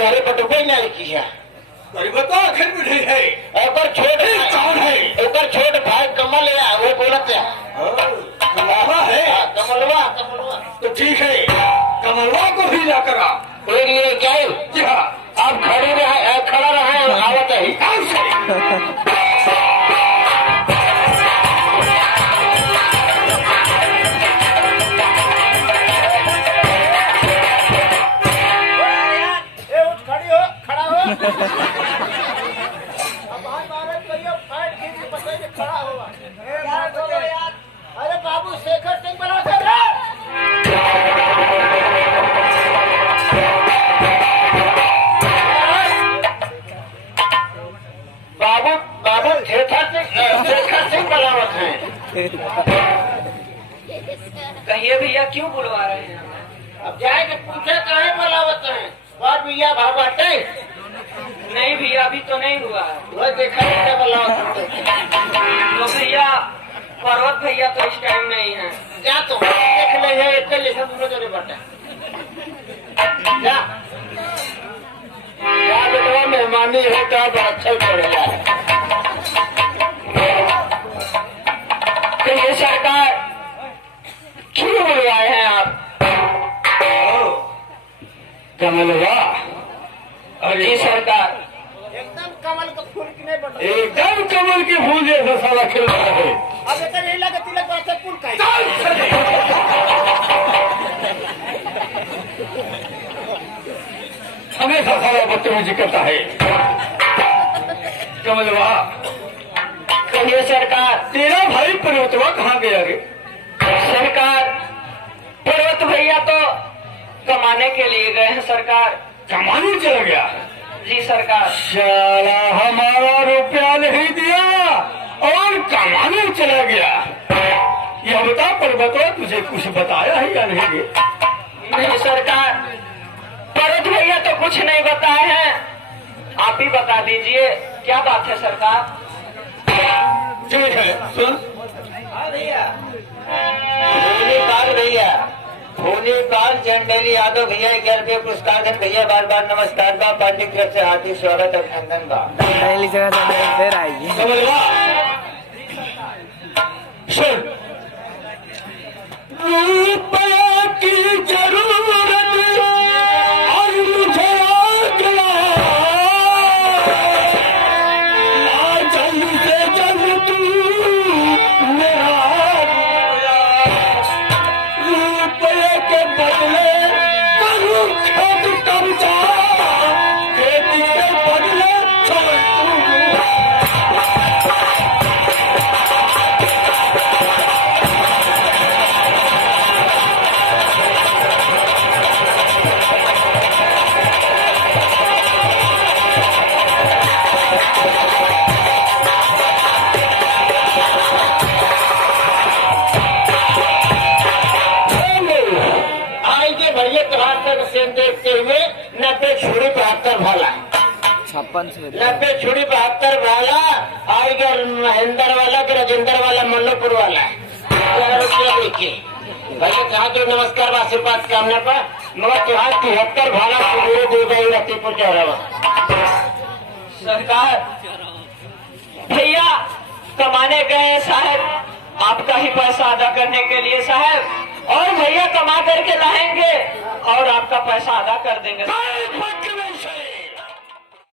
तुम्हारे बटुके नहीं किया अरे बता आखिर में नहीं है ओकर छोट कौन है ओकर छोट भाई कमल है वो बोलत है कमलवा है कमलवा कमलवा तो ठीक है कमलवा को भी ला कर आ एक लिए क्या है? जी हाँ आप खड़ा रहे आवत है काम से अरे बाबू शेखर सिंह बना बाबू बाबू शेखर सिंह बलावत है। कहिए भैया क्यों बुलवा रहे हैं? अब जाएंगे पूछे कहे बलावत है और भैया भाटे नहीं भैया अभी तो नहीं हुआ है। वो देखा क्या बलावत तो भैया पर्वत भैया तो इस टाइम नहीं है। जा तो देख ले है इतने लिखा तुमने जो बटे जा बेटवा मेहमानी है तो अब अच्छा ही पड़ेगा। तो ये सरकार क्यों बुलवाए हैं आप? कमलवा अरे जी सरकार एकदम कमल का फूल की नहीं बन एकदम कमल के फूल जैसा साला खिल रहा है अब इतना नहीं लगा तिलक बात से फूल का हमेशा साला बदतमीजी करता है कमलवा कहिए सरकार। तेरा भाई पर्वतवा कहाँ गया रे सरकार पर्वत भैया तो कमाने के लिए गए हैं सरकार। कमाने चला गया जी सरकार। साला हमारा रुपया नहीं दिया और कमाने चला गया। यह बता पर्वतवा तुझे कुछ बताया है या नहीं? नहीं सरकार पर्वत भैया तो कुछ नहीं बताए हैं, आप ही बता दीजिए क्या बात है सरकार। ठीक है सुन भैया भैया भोलीपाल चंडेली यादव भैया 11 रुपये पुरस्कार दें भैया बार बार नमस्कार बा पार्टी की तरफ से हार्दिक स्वागत अभिनंदन बा। पहली जगह फिर आएगी कमलवा सुन रुपया की जरूरत और मुझे आ गया जल्द से जल्द तू मेरा रुपये के बदले करूं खेत कब्जा खेती के बदले छोड़ देखते हुए 90 छुरी 72 भाला 90 छुरी 72 भाला आईगर महेंद्र वाला के राजेंद्र वाला मल्लोपुर वाला 11 रुपया देखिए भैया कहा तो नमस्कार आशीर्वाद कामना पर मगर तुहार 73 भाला पूरे दे गई रतीपुर चौराहा सरकार भैया कमाने गए साहब, आपका ही पैसा अदा करने के लिए साहब, और भैया कमा करके लाएंगे और आपका पैसा अदा कर देंगे।